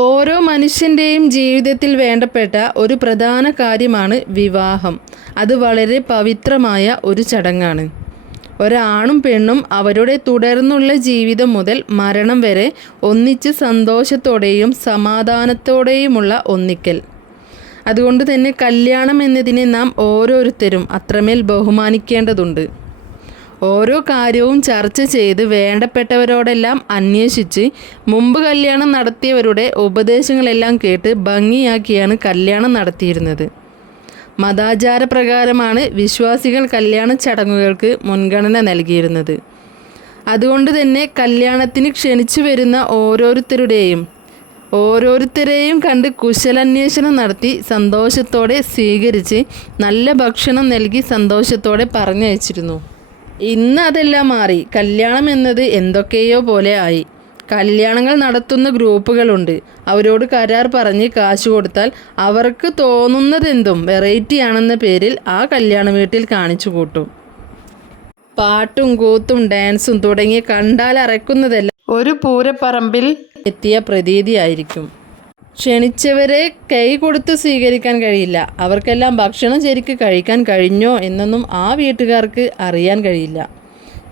ഓരോ മനുഷ്യന്റെയും ജീവിതത്തിൽ വേണ്ടപ്പെട്ട ഒരു പ്രധാന കാര്യമാണ് വിവാഹം. അത് വളരെ പവിത്രമായ ഒരു ചടങ്ങാണ്. ഒരാണും പെണ്ണും അവരുടെ തുടർന്നുള്ള ജീവിതം മുതൽ മരണം വരെ ഒന്നിച്ച് സന്തോഷത്തോടെയും സമാധാനത്തോടെയുമുള്ള ഒന്നിക്കൽ. അതുകൊണ്ട് തന്നെ കല്യാണം എന്നതിനെ നാം ഓരോരുത്തരും അത്രമേൽ ബഹുമാനിക്കേണ്ടതുണ്ട്. ഓരോ കാര്യവും ചർച്ച ചെയ്ത് വേണ്ടപ്പെട്ടവരോടെല്ലാം അന്വേഷിച്ച് മുമ്പ് കല്യാണം നടത്തിയവരുടെ ഉപദേശങ്ങളെല്ലാം കേട്ട് ഭംഗിയാക്കിയാണ് കല്യാണം നടത്തിയിരുന്നത്. മതാചാരപ്രകാരമാണ് വിശ്വാസികൾ കല്യാണ ചടങ്ങുകൾക്ക് മുൻഗണന നൽകിയിരുന്നത്. അതുകൊണ്ട് തന്നെ കല്യാണത്തിന് ക്ഷണിച്ചു വരുന്ന ഓരോരുത്തരുടെയും ഓരോരുത്തരെയും കണ്ട് കുശലന്വേഷണം നടത്തി സന്തോഷത്തോടെ സ്വീകരിച്ച് നല്ല ഭക്ഷണം നൽകി സന്തോഷത്തോടെ പറഞ്ഞയച്ചിരുന്നു. ഇന്ന് അതെല്ലാം മാറി. കല്യാണം എന്നത് എന്തൊക്കെയോ പോലെ ആയി. കല്യാണങ്ങൾ നടത്തുന്ന ഗ്രൂപ്പുകളുണ്ട്. അവരോട് കരാർ പറഞ്ഞ് കാശ് കൊടുത്താൽ അവർക്ക് തോന്നുന്നതെന്തും വെറൈറ്റി ആണെന്ന പേരിൽ ആ കല്യാണ വീട്ടിൽ കാണിച്ചു കൂട്ടും. പാട്ടും കൂത്തും ഡാൻസും തുടങ്ങി കണ്ടാൽ അറക്കുന്നതെല്ലാം ഒരു പൂരപ്പറമ്പിൽ എത്തിയ പ്രതീതിയായിരിക്കും. ക്ഷണിച്ചവരെ കൈ കൊടുത്ത് സ്വീകരിക്കാൻ കഴിയില്ല. അവർക്കെല്ലാം ഭക്ഷണം ശരിക്ക് കഴിക്കാൻ കഴിഞ്ഞോ എന്നൊന്നും ആ വീട്ടുകാർക്ക് അറിയാൻ കഴിയില്ല.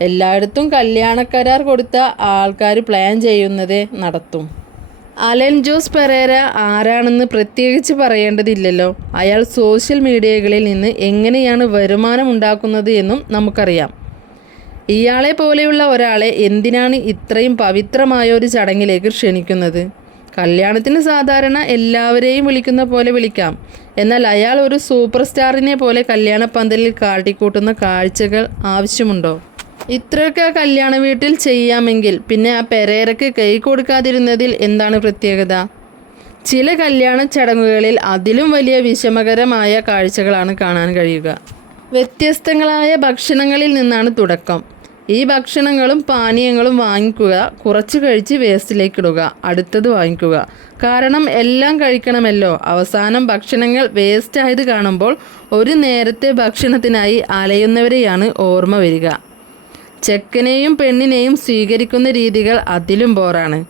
എല്ലായിടത്തും കല്യാണക്കരാർ കൊടുത്ത ആൾക്കാർ പ്ലാൻ ചെയ്യുന്നതേ നടത്തും. അലൻ ജോസ് പെരേര ആരാണെന്ന് പ്രത്യേകിച്ച് പറയേണ്ടതില്ലല്ലോ. അയാൾ സോഷ്യൽ മീഡിയകളിൽ നിന്ന് എങ്ങനെയാണ് വരുമാനം ഉണ്ടാക്കുന്നത് എന്നും നമുക്കറിയാം. ഇയാളെ പോലെയുള്ള ഒരാളെ എന്തിനാണ് ഇത്രയും പവിത്രമായ ഒരു ചടങ്ങിലേക്ക് ക്ഷണിക്കുന്നത്? കല്യാണത്തിന് സാധാരണ എല്ലാവരെയും വിളിക്കുന്ന പോലെ വിളിക്കാം. എന്നാൽ അയാൾ ഒരു സൂപ്പർ സ്റ്റാറിനെ പോലെ കല്യാണ പന്തലിൽ കാട്ടിക്കൂട്ടുന്ന കാഴ്ചകൾ ആവശ്യമുണ്ടോ? ഇത്രയൊക്കെ കല്യാണ വീട്ടിൽ ചെയ്യാമെങ്കിൽ പിന്നെ ആ പെരേരക്ക് കൈ കൊടുക്കാതിരുന്നതിൽ എന്താണ് പ്രത്യേകത? ചില കല്യാണ ചടങ്ങുകളിൽ അതിലും വലിയ വിഷമകരമായ കാഴ്ചകളാണ് കാണാൻ കഴിയുക. വ്യത്യസ്തങ്ങളായ ഭക്ഷണങ്ങളിൽ നിന്നാണ് തുടക്കം. ഈ ഭക്ഷണങ്ങളും പാനീയങ്ങളും വാങ്ങിക്കുക കുറച്ച് കഴിച്ച് വേസ്റ്റിലേക്ക് ഇടുക അടുത്തത് വാങ്ങിക്കുക. കാരണം എല്ലാം കഴിക്കണമല്ലോ. അവസാനം ഭക്ഷണങ്ങൾ വേസ്റ്റ് ആയത് കാണുമ്പോൾ ഒരു നേരത്തെ ഭക്ഷണത്തിനായി അലയുന്നവരെയാണ് ഓർമ്മ വരിക. ചെക്കനെയും പെണ്ണിനെയും സ്വീകരിക്കുന്ന രീതികൾ അതിലും ബോറാണ്.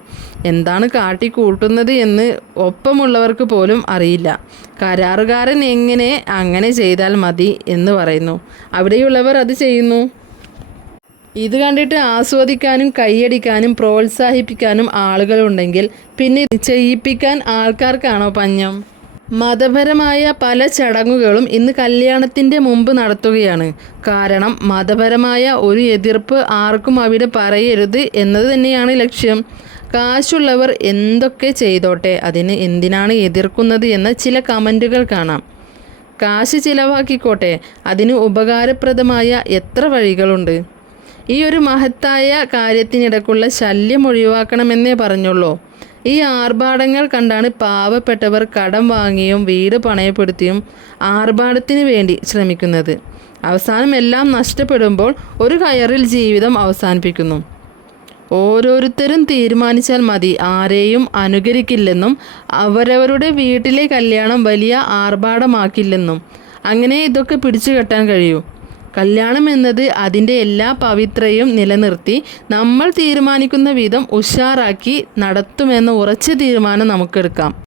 എന്താണ് കാട്ടിക്കൂട്ടുന്നത് എന്ന് ഒപ്പമുള്ളവർക്ക് പോലും അറിയില്ല. കരാറുകാരൻ എങ്ങനെ അങ്ങനെ ചെയ്താൽ മതി എന്ന് പറയുന്നു. അവിടെയുള്ളവർ അത് ചെയ്യുന്നു. ഇത് കണ്ടിട്ട് ആസ്വദിക്കാനും കൈയടിക്കാനും പ്രോത്സാഹിപ്പിക്കാനും ആളുകളുണ്ടെങ്കിൽ പിന്നെ ചെയ്യിപ്പിക്കാൻ ആൾക്കാർക്കാണോ പഞ്ഞം? മതപരമായ പല ചടങ്ങുകളും ഇന്ന് കല്യാണത്തിന്റെ മുമ്പ് നടത്തുകയാണ്. കാരണം മതപരമായ ഒരു എതിർപ്പ് ആർക്കും അവിടെ പറയരുത് എന്നത് തന്നെയാണ് ലക്ഷ്യം. കാശുള്ളവർ എന്തൊക്കെ ചെയ്തോട്ടെ അതിന് എന്തിനാണ് എതിർക്കുന്നത് എന്ന ചില കമന്റുകൾ കാണാം. കാശ് ചിലവാക്കിക്കോട്ടെ അതിന് ഉപകാരപ്രദമായ എത്ര വഴികളുണ്ട്? ഈ ഒരു മഹത്തായ കാര്യത്തിനിടക്കുള്ള ശല്യം ഒഴിവാക്കണമെന്നേ പറഞ്ഞുള്ളൂ. ഈ ആർഭാടങ്ങൾ കണ്ടാണ് പാവപ്പെട്ടവർ കടം വാങ്ങിയും വീട് പണയപ്പെടുത്തിയും ആർഭാടത്തിന് വേണ്ടി ശ്രമിക്കുന്നത്. അവസാനം എല്ലാം നഷ്ടപ്പെടുമ്പോൾ ഒരു കയറിൽ ജീവിതം അവസാനിപ്പിക്കുന്നു. ഓരോരുത്തരും തീരുമാനിച്ചാൽ മതി. ആരെയും അനുകരിക്കില്ലെന്നും അവരവരുടെ വീട്ടിലെ കല്യാണം വലിയ ആർഭാടമാക്കില്ലെന്നും. അങ്ങനെ ഇതൊക്കെ പിടിച്ചു കെട്ടാൻ കഴിയൂ. കല്യാണം എന്നത് അതിന്റെ എല്ലാ പവിത്രയും നിലനിർത്തി നമ്മൾ തീരുമാനിക്കുന്ന വിധം ഉഷാറാക്കി നടത്തുമെന്ന ഉറച്ച തീരുമാനം നമുക്കെടുക്കാം.